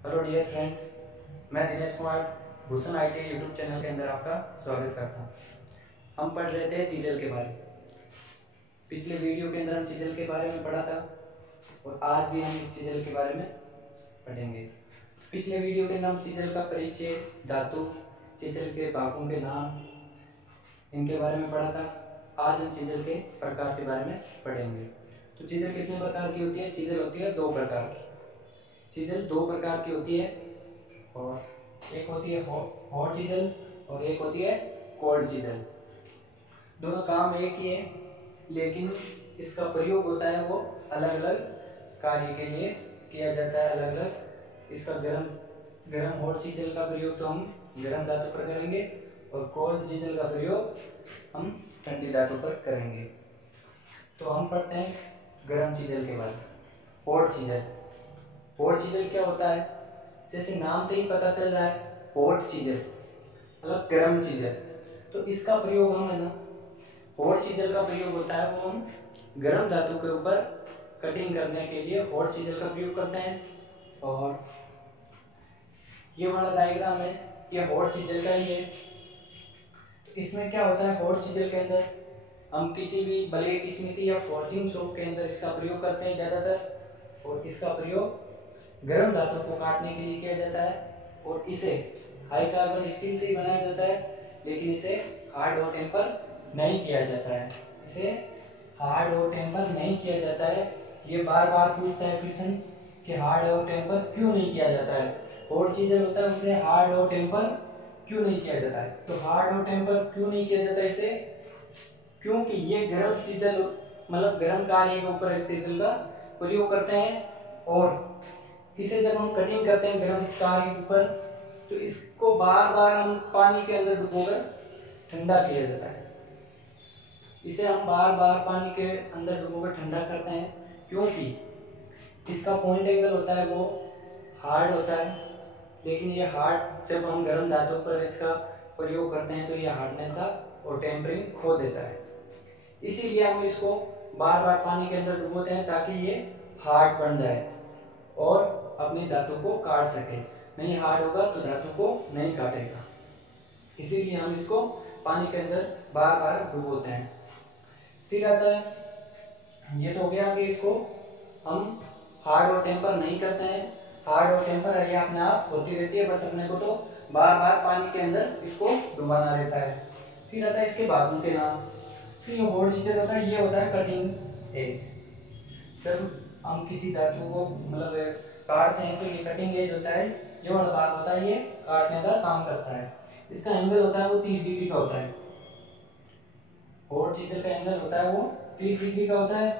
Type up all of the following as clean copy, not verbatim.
Hello dear friend, मैं Dinesh Kumar Bhushan IT YouTube channel के अंदर आपका स्वागत करता हूँ। हम पढ़ रहे थे चीजल के बारे में। पिछले वीडियो के अंदर हम चीजल के बारे में पढ़ा था और आज भी हम इस चीजल के बारे में पढ़ेंगे। पिछले वीडियो के अंदर हम चीजल का परिचय, धातु, चीजल के भागों के नाम, इनके बारे में पढ़ा था। आज हम चीजल के प्रकार के बारे में पढ़ेंगे। तो चीजल कितने प्रकार की होती है? चीजल होती है दो प्रकार की। चीजल दो प्रकार की होती है और एक होती है हॉट चीजल और एक होती है कोल्ड चीजल। दोनों काम एक ही है, लेकिन इसका प्रयोग होता है वो अलग अलग कार्य के लिए किया जाता है। अलग अलग इसका गरम हॉट चीजल का प्रयोग तो हम गरम धातु पर करेंगे और कोल्ड चीजल का प्रयोग हम ठंडी धातु पर करेंगे। तो हम पढ़ते हैं गरम चीजल के बाद। Hot chisel. हॉट चीजल क्या होता है? जैसे नाम से ही पता चल रहा है, हॉट चीजल मतलब गर्म चीजल। तो इसका प्रयोग हम है ना, हॉट चीजल का प्रयोग होता है वो हम गर्म धातु के ऊपर कटिंग करने के लिए हॉट चीजल का प्रयोग करते हैं। और ये वाला डायग्राम है, ये हॉट चीजल का ही है। तो इसमें क्या होता है, हॉट चीजल के अंदर हम किसी भी ब्लेड स्मिथी या फॉर्जिंग शॉप के अंदर इसका प्रयोग करते हैं ज्यादातर। और इसका प्रयोग गर्म धातु को काटने के लिए किया जाता है और इसे हाई कार्बन स्टील से ही बनाया जाता है, लेकिन इसे हार्ड और टेम्पर नहीं किया जाता है। इसे हार्ड और टेम्पर नहीं किया जाता है। ये बार बार पूछता है क्वेश्चन कि हार्ड और टेम्पर क्यों नहीं किया जाता है। हॉट चीजल होता है उसे हार्ड और टेम्पर क्यों नहीं किया जाता है? तो हार्ड और टेम्पर क्यों नहीं किया जाता इसे? क्योंकि ये गर्म चीजल मतलब गर्म कार्य के ऊपर इस चीजल का प्रयोग करते हैं और इसे जब हम कटिंग करते हैं गर्म कार्य के ऊपर, तो इसको बार बार हम पानी के अंदर डुबोकर ठंडा किया जाता है। इसे हम बार बार पानी के अंदर डुबोकर ठंडा करते हैं, क्योंकि इसका पॉइंट एंगल होता है वो हार्ड होता है, लेकिन ये हार्ड जब हम गर्म धातु पर इसका प्रयोग करते हैं तो ये हार्डनेस का और टेम्परिंग खो देता है। इसीलिए हम इसको बार बार पानी के अंदर डुबोते हैं ताकि ये हार्ड बन जाए और अपनी धातु को काट सके। नहीं हार्ड होगा तो धातु को नहीं काटेगा, इसीलिए हम इसको पानी के अंदर बार बार डुबोते हैं। फिर आता है, ये तो हो गया कि इसको हम हार्ड और टेम्पर नहीं करते हैं। हार्ड और टेम्पर है ये अपने आप होती रहती है, बस अपने को तो बार बार पानी के अंदर इसको डुबाना रहता है। फिर आता है इसके भागों के नाम। तो ये हॉट चीजल होता है, ये होता है कटिंग एज। जब हम किसी धातु को मतलब काटते हैं तो ये कटिंग एज होता है, ये वाला भाग होता है, ये काटने का काम करता है। इसका एंगल होता है वो 30 डिग्री का होता है। हॉट चीजल का एंगल होता है वो 30 डिग्री का होता है।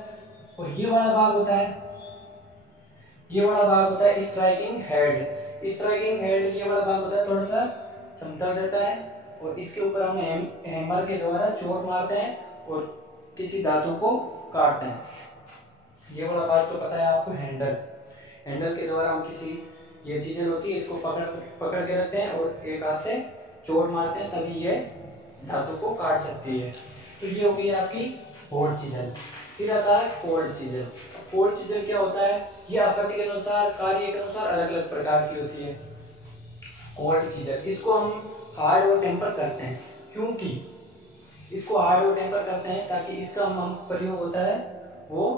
और ये वाला भाग होता है, ये वाला भाग होता है स्ट्राइकिंग हेड। स्ट्राइकिंग हेड ये वाला भाग होता है थोड़ा सा समतल रहता है और इसके ऊपर हम हैमर के द्वारा चोट मारते हैं और किसी धातु को काटते हैं। ये वाला भाग तो पता है आपको, हैंडल। हैंडल के द्वारा हम किसी, ये चीजें होती है इसको पकड़ के रखते हैं और एक हाथ से चोट मारते हैं, तभी ये धातु को काट सकती है। तो ये हो गई आपकी हॉट चीजल। फिर आता है कोल्ड चीजल। कोल्ड चीजल क्या होता है? ये आकृति के अनुसार, कार्य के अनुसार अलग अलग प्रकार की होती है। कोल्ड चीजल, इसको हम हार्ड और टेम्पर करते हैं। क्योंकि इसको हार्ड और टेम्पर करते हैं ताकि इसका हम प्रयोग होता है वो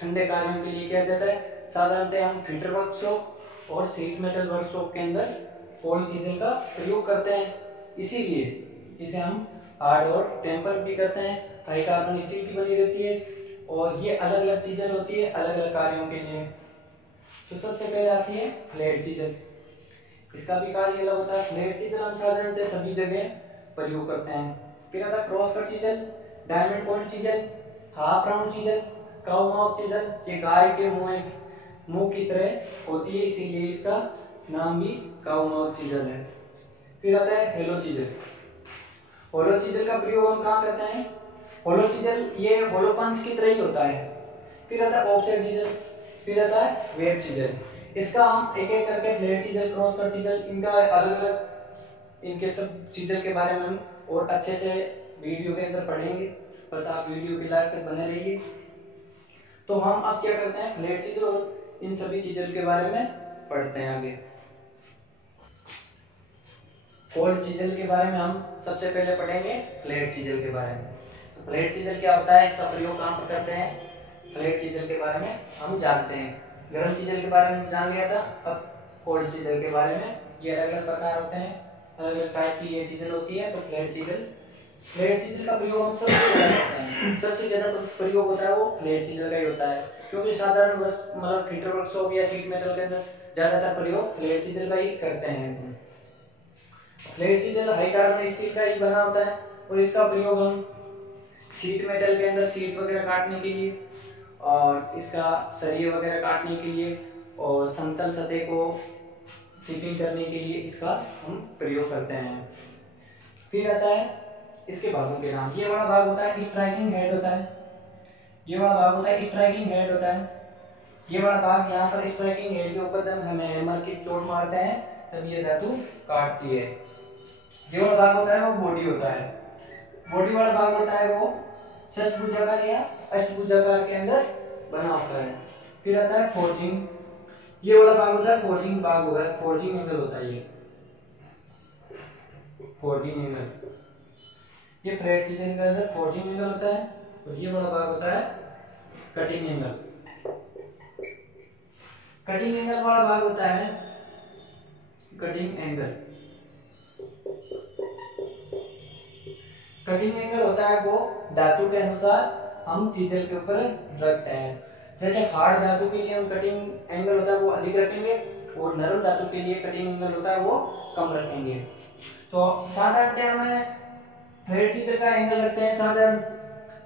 ठंडे कार्यों के लिए किया जाता है। साधारणतः हम फिटर वर्कशॉप और शीट मेटल वर्कशॉप के अंदर कोल्ड चीजल का प्रयोग करते हैं, इसीलिए इसे हम हार्ड और टेम्पर भी करते हैं। हाई कार्बन स्टील की बनी रहती है और ये अलग अलग चीजल होती है अलग अलग कार्यों के लिए। तो सबसे पहले आती है फ्लैट चीजल। इसका भी कार्य अलग होता है। फ्लैट चीजल हम साधारणतः सभी जगह प्रयोग करते हैं। फिर आता है cross cut chisel, diamond point chisel, half round chisel, cow mouth chisel. ये गाय के मुंह की तरह होती है, इसीलिए इसका नाम भी काउ माउथ चीजल है। फिर आता है हेलो चीजल। होलो चीजल का प्रयोग हम कहाँ करते हैं? होलो चीजल ये होलो पंच की तरह ही होता है। फिर आता है ऑफसेट चीजल। फिर आता है वेब चीजल। इसका हम एक एक करके flat chisel, cross cut chisel, इनका अलग अलग इनके सब चीजल के बारे में हम और अच्छे से वीडियो के अंदर पढ़ेंगे। बस आप वीडियो के लास्ट तक बने रहिए। तो हम अब क्या करते हैं, फ्लैट चीजल और इन सभी चीजल के बारे में पढ़ते हैं आगे। कोल्ड चीजल के बारे में हम सबसे पहले पढ़ेंगे फ्लैट चीजल के बारे में। तो फ्लैट चीजल क्या होता है, इसका प्रयोग कहाँ पर करते हैं, फ्लैट चीजल के बारे में हम जानते हैं। गर्म चीजल के बारे में जान लिया था, अब कोल्ड चीजल के बारे में। ये अलग अलग प्रकार होते हैं, अलग अलग टाइप की ये चीजल होती है। तो फ्लैट चीजल का प्रयोग हम सबसे ज्यादा करते हैं। सबसे ज्यादा प्रयोग होता है वो फ्लैट चीजल का ही होता है, क्योंकि साधारण मतलब फिटर वर्कशॉप या शीट मेटल के अंदर ज्यादातर प्रयोग फ्लैट चीजल का ही करते हैं। Flat chisel high carbon steel का ही बना होता है और इसका प्रयोग हम शीट मेटल के अंदर शीट वगैरह काटने के लिए और इसका सरिये वगैरह काटने के लिए और समतल सतह को चिपिंग करने के लिए इसका हम प्रयोग करते हैं। फिर आता है इसके भागों के नाम। ये वाला भाग होता है स्ट्राइकिंग हेड होता है, ये वाला भाग होता है स्ट्राइकिंग हेड होता है। ये वाला भाग यहाँ पर स्ट्राइकिंग हेड के ऊपर जब हमें हैमर की चोट मारते हैं तब ये धातु काटती है। ये वाला भाग होता है वो बॉडी होता है। बॉडी वाला भाग होता है वो षट्भुजाकार या अष्टभुजाकार के अंदर बना होता है। फिर आता है फोर्जिंग। ये वाला भाग होता है फोर्जिंग भाग होगा, फोर्जिंग एंगल होता है ये फोर्जिंग एंगल। ये फ्लैट चीजल के अंदर फोर्जिंग एंगल होता है और ये वाला भाग होता है कटिंग एंगल। कटिंग एंगल वाला भाग होता है कटिंग एंगल। कटिंग एंगल होता है वो धातु के अनुसार हम चीजल के ऊपर रखते हैं। जैसे हार्ड धातु के लिए हम कटिंग एंगल होता है वो अधिक रखेंगे और नरम धातु के लिए कटिंग एंगल होता है वो कम रखेंगे। तो साधारणतः हमें फ्लैट चीजल का एंगल रखते हैं साधारण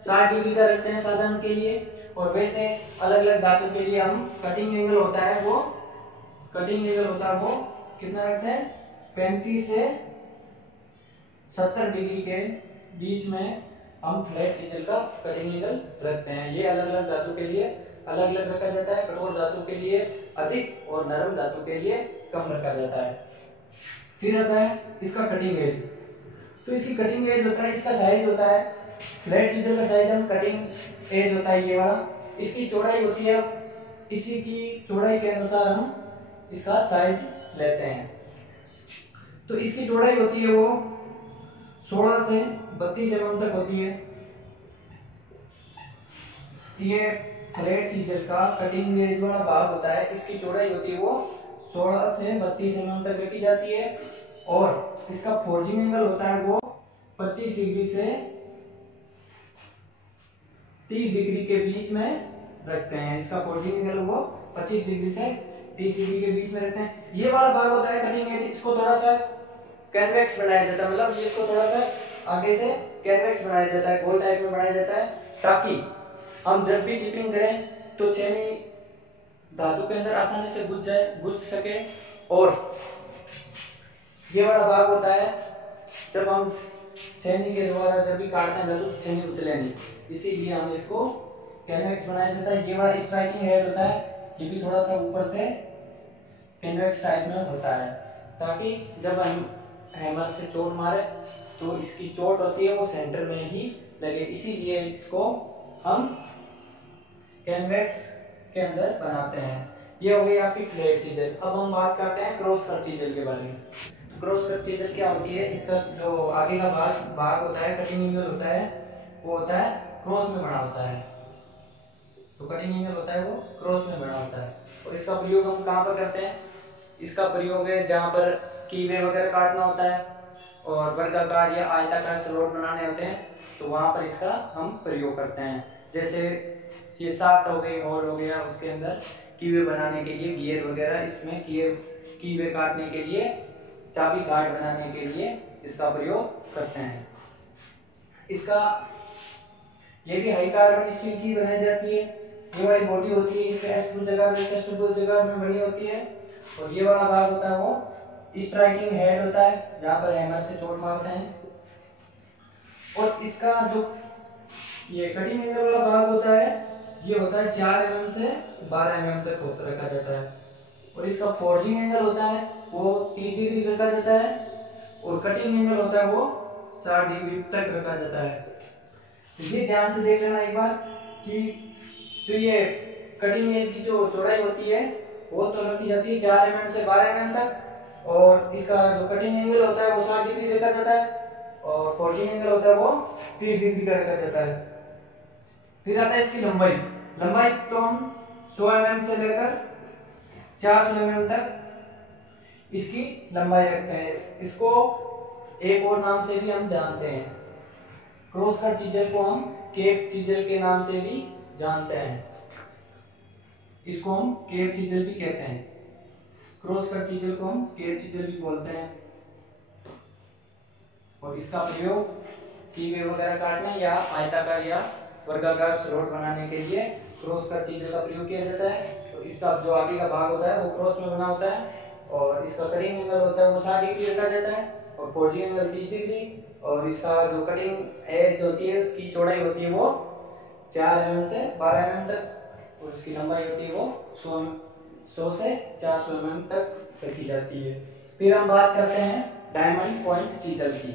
60 डिग्री का रखते हैं साधारण के लिए, और वैसे अलग अलग धातु के लिए हम कटिंग एंगल होता है वो कितना रखते हैं 35 से 70 डिग्री के बीच में हम फ्लैट चीजल का कटिंग एंगल रखते हैं। ये अलग अलग धातु के लिए अलग अलग रखा जाता है। कठोर धातु के लिए अधिक और नरम धातु के लिए कम रखा जाता है। फिर आता है इसका कटिंग एज। तो इसकी कटिंग एज होता है, इसका साइज होता है फ्लैट चीजल का साइज हम कटिंग एज होता है ये वाला। इसकी चौड़ाई होती है, इसी की चौड़ाई के अनुसार हम इसका साइज लेते हैं। तो इसकी चौड़ाई होती है वो 16 से 32 mm तक होती है। ये फ्लैट चीजल का कटिंग एज वाला भाग होता है, इसकी चौड़ाई होती है वो 16 से 32 mm तक रखी जाती है और इसका फोर्जिंग एंगल होता है वो 25 डिग्री से 30 डिग्री के बीच में रखते हैं। इसका फोर्जिंग एंगल वो 25 डिग्री से 30 डिग्री के बीच में रखते हैं। ये वाला भाग होता है कटिंग एज, इसको थोड़ा सा कन्वेक्स बनाया जाता है, मतलब ये इसको थोड़ा सा आगे से कन्वेक्स बनाया जाता है, गोल टाइप में बनाया जाता है, ताकि हम जब भी चिपिंग करें तो छेनी धातु के अंदर आसानी से घुस सके। और ये वाला भाग होता है जब हम छेनी के द्वारा जब भी काटते हैं धातु तो छेनी उछले नहीं, इसीलिए हम इसको कन्वेक्स बनाया जाता है। ये वाला स्ट्राइकिंग हेड होता है, ये भी थोड़ा सा ऊपर से कन्वेक्स टाइप में होता है, ताकि जब हम हैमर से चोट मारे तो इसकी चोट होती है वो सेंटर में ही लगे, इसीलिए इसको हम कन्वेक्स के अंदर बनाते हैं। ये हो गई आपकी फ्लैट चीजल। अब हम बात करते हैं क्रॉस कट चीजल के बारे में। क्रॉस कट चीजल क्या होती है, इसका जो आगे का भाग होता है कटिंग एंगल होता है वो होता है क्रॉस में बना होता है। तो कटिंग एंगल होता है वो क्रॉस में बना होता है और इसका प्रयोग हम कहाँ पर करते हैं, इसका प्रयोग है जहाँ पर कीवे वगैरह काटना होता है और वर्गाकार या आयताकार स्लॉट बनाने होते हैं, तो वहां पर इसका हम प्रयोग करते हैं। जैसे ये शाफ्ट हो गई, होल हो गया, उसके अंदर कीवे बनाने के लिए गियर वगैरह, इसमें कीवे काटने के लिए, चाबी गार्ड बनाने के लिए इसका प्रयोग करते हैं। इसका ये भी हाई कार्बन स्टील की बनाई जाती है। ये वाली बॉडी होती है इसके अष्टभुजाकार में बनी होती है और ये वाला भाग होता है वो स्ट्राइकिंग हेड होता है, जहां पर हैमर से चोट मारते हैं। और इसका जो ये कटिंग एंगल वाला भाग होता है ये होता है 4 mm से 12 mm तक होता रखा जाता है और इसका फोर्जिंग एंगल होता है वो 30 डिग्री रखा जाता है और कटिंग एंगल होता है वो 60 डिग्री तक रखा जाता है। ये ध्यान से देख लेना एक बार कि जो ये कटिंग एज की जो चौड़ाई होती है वो तो रखी जाती है 4 mm से 12 mm तक और इसका जो कटिंग एंगल होता है वो 60 डिग्री रखा जाता है और फोल्डिंग एंगल होता है वो 30 डिग्री का रखा जाता है। फिर आता है इसकी लंबाई। लंबाई तो हम 100 mm से लेकर 400 mm तक इसकी लंबाई रखते हैं। इसको एक और नाम से भी हम जानते हैं, क्रॉस कट चीजल को हम केप चीजल के नाम से भी जानते हैं। इसको हम केप चीजल भी कहते हैं, क्रॉस कट चीजल को हम केप चीजल भी बोलते हैं। और इसका प्रयोग कीवे वगैरह काटने या आयताकार या वर्गाकार स्लॉट बनाने के लिए क्रॉस कट चीजल का प्रयोग किया जाता है। तो इसका जो आगे का भाग होता है वो क्रॉस में बना होता है और इसका कटिंग एंगल होता है वो 60 डिग्री रखा जाता है और फोल्डिंग एंगल 30 डिग्री। और इसका जो कटिंग एज होती है उसकी चौड़ाई होती है वो 4 mm से 12 mm तक और इसकी लंबाई होती है वो 100 से 400 mm तक रखी जाती है। फिर हम बात करते हैं डायमंड पॉइंट चीजल की।